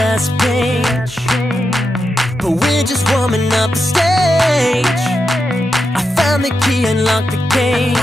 last page, but we're just warming up the stage. I found the key, unlocked the gate.